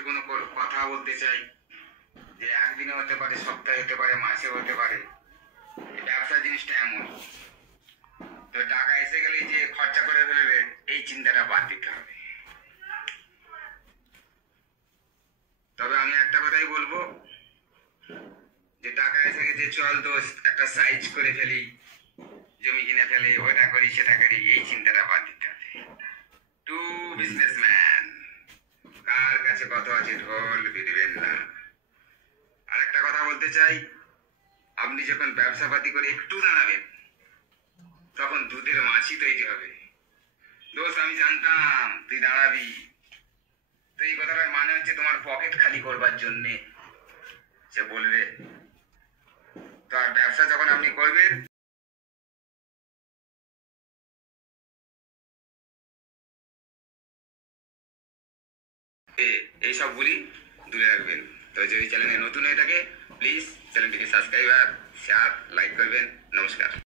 সহজ কোনো কথা বলতে চাই, যে একদিনে হতে পারে, সপ্তাহে হতে পারে, মাসে হতে পারে। ব্যবসা জিনিসটা এমন, তো টাকা এসে গেলেই যে খরচা করে ফেলবে এই চিন্তাটা বাদ দিতে হবে। তবে আমি একটা কথাই বলবো, যে টাকা এসে গেছে, চল দোষ একটা সাইজ করে ফেলি, জমি কিনে ফেলে, ওটা করি সেটা করি, এই চিন্তাটা বাদ দিতে হবে। টু বিজনেসম্যান, কার কাছে কত আছে ঢোল পিটবেন না। আর একটা কথা বলতে চাই, আপনি যখন ব্যবসাপাতি করে একটু দাঁড়াবেন, তখন দুধের মাছি তৈরি হবে। দোষ আমি জানতাম তুই দাঁড়াবি, তো এই কথাটার মানে হচ্ছে তোমার পকেট খালি করবার জন্যে সে বলবে। তো আর ব্যবসা যখন আপনি করবেন, এইসবগুলি দূরে রাখবেন। তো যদি চ্যানেলে নতুন হয়ে থাকে, প্লিজ চ্যানেলটিকে সাবস্ক্রাইব আর শেয়ার লাইক করবেন। নমস্কার।